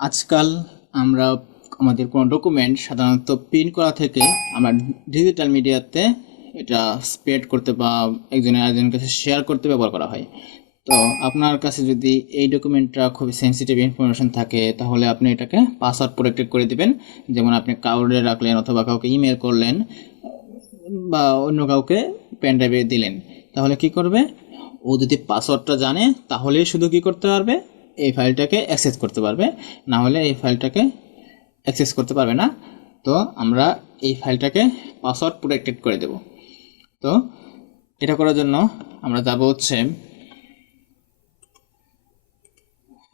আজকাল আমরা আমাদের কোনো ডকুমেন্ট সাধারণত প্রিন্ট করা থেকে আমরা ডিজিটাল মিডিয়াতে এটা স্প্রেড করতে বা একজনের আরেকজনের কাছে শেয়ার করতে ব্যবহার করা হয়। তো আপনার কাছে যদি এই ডকুমেন্টটা খুবই সেন্সিটিভ ইনফরমেশন থাকে তাহলে আপনি এটাকে পাসওয়ার্ড প্রোটেক্টেড করে দিবেন। যেমন আপনি ক্লাউডে রাখলেন অথবা কাউকে ইমেল করলেন বা অন্য কাউকে পেন ড্রাইভে দিলেন, তাহলে কি করবে, ও যদি পাসওয়ার্ডটা জানে তাহলেই শুধু কি করতে পারবে, এই ফাইলটাকে অ্যাক্সেস করতে পারবে, না হলে এই ফাইলটাকে অ্যাক্সেস করতে পারবে না। তো আমরা এই ফাইলটাকে পাসওয়ার্ড প্রোটেক্টেড করে দেব। তো এটা করার জন্য আমরা যাব হচ্ছে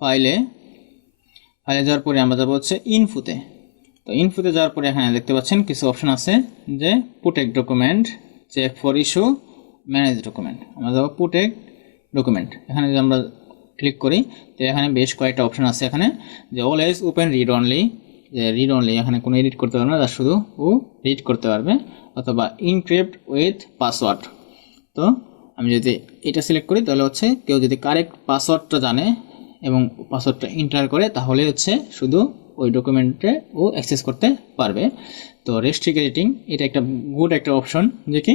ফাইলে যাওয়ার পরে আমরা যাব হচ্ছে ইনফোতে। তো ইনফোতে যাওয়ার পরে এখানে দেখতে পাচ্ছেন কিছু অপশন আছে যে protect document, check for issue, manage document. আমরা যাব প্রোটেক্ট ডকুমেন্ট। এখানে যদি আমরা ক্লিক করি তো এখানে বেশ কয়েকটা অপশন আছে। এখানে যে অলওয়েজ ওপেন রিড অনলি, যে রিড অনলি, এখানে কোনো এডিট করতে পারবে না, তার শুধু ও রিড করতে পারবে, অথবা ইনক্রিপ্ট উইথ পাসওয়ার্ড। তো আমি যদি এটা সিলেক্ট করি তাহলে হচ্ছে কেউ যদি কারেক্ট পাসওয়ার্ডটা জানে এবং পাসওয়ার্ডটা এন্টার করে তাহলে হচ্ছে শুধু ওই ডকুমেন্টে ও অ্যাক্সেস করতে পারবে। তো রেস্ট্রিক্ট এডিটিং এটা একটা গুড একটা অপশন, যে কি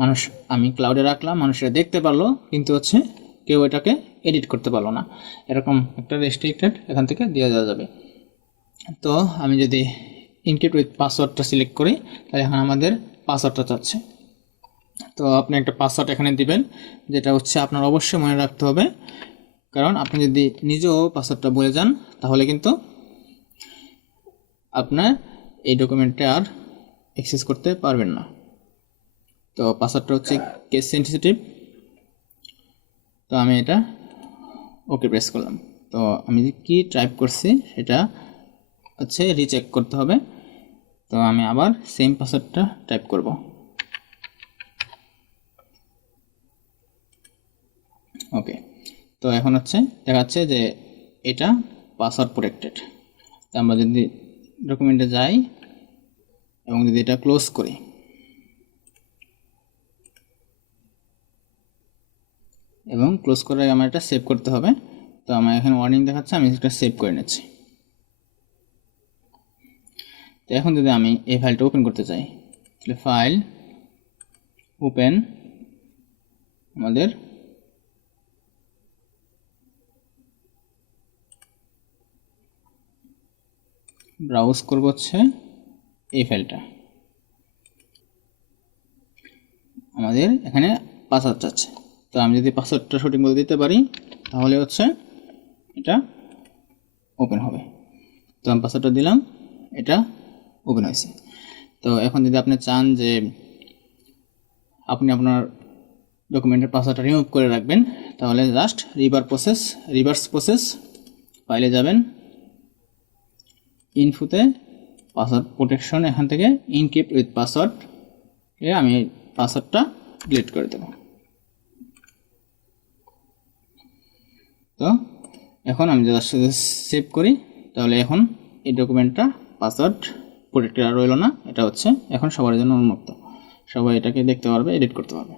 মানুষ, আমি ক্লাউডে রাখলাম, মানুষরা দেখতে পারলো কিন্তু হচ্ছে কেউ এটাকে এডিট করতে পারলো না, এরকম একটা রেস্ট্রিক্টেড এখান থেকে দিয়ে দেওয়া যাবে। তো আমি যদি ইনক্রিপ্ট উইথ পাসওয়ার্ডটা সিলেক্ট করি তাহলে এখন আমাদের পাসওয়ার্ডটা চাচ্ছে। তো আপনি একটা পাসওয়ার্ড এখানে দিবেন, যেটা হচ্ছে আপনার অবশ্যই মনে রাখতে হবে, কারণ আপনি যদি নিজেও পাসওয়ার্ডটা ভুলে যান তাহলে কিন্তু আপনার এই ডকুমেন্টটা আর অ্যাক্সেস করতে পারবেন না। তো পাসওয়ার্ডটা হচ্ছে কেস সেন্সিটিভ। তো আমি এটা ওকে প্রেস করলাম। তো আমি কি টাইপ করছি সেটা হচ্ছে রিচেক করতে হবে। তো আমি আবার সেম পাসওয়ার্ডটা টাইপ করব। ওকে, তো এখন হচ্ছে দেখাচ্ছে যে এটা পাসওয়ার্ড প্রোটেক্টেড। তো আমরা যদি ডকুমেন্টে যাই এবং যদি এটা ক্লোজ করি, এবং ক্লোজ করে আমার এটা সেভ করতে হবে। তো আমার এখানে ওয়ার্নিং দেখাচ্ছে, আমি এটা সেভ করে নিচ্ছি। তো এখন যদি আমি এই ফাইলটা ওপেন করতে চাই তাহলে ফাইল, ওপেন, আমাদের ব্রাউজ করব হচ্ছে এই ফাইলটা। আমাদের এখানে পাসওয়ার্ড চাচ্ছে। তো আমি যদি পাসওয়ার্ডটা সঠিক মতো দিতে পারি তাহলে হচ্ছে এটা ওপেন হবে। তো আমি পাসওয়ার্ডটা দিলাম, এটা ওপেন হয়েছে। তো এখন যদি আপনি চান যে আপনি আপনার ডকুমেন্টের পাসওয়ার্ডটা রিমুভ করে রাখবেন তাহলে জাস্ট রিভার্স প্রসেস ফাইলে যাবেন, ইনফোতে পাসওয়ার্ড প্রোটেকশন, এখান থেকে ইনক্রিপ্ট উইথ পাসওয়ার্ড এ আমি পাসওয়ার্ডটা ডিলিট করে দেব। তো এখন আমি যদি সেভ করি তাহলে এখন এই ডকুমেন্টটা পাসওয়ার্ড প্রোটেক্টেড আর রইল না, এটা হচ্ছে এখন সবার জন্য উন্মুক্ত, সবাই এটাকে দেখতে পারবে, এডিট করতে পারবে।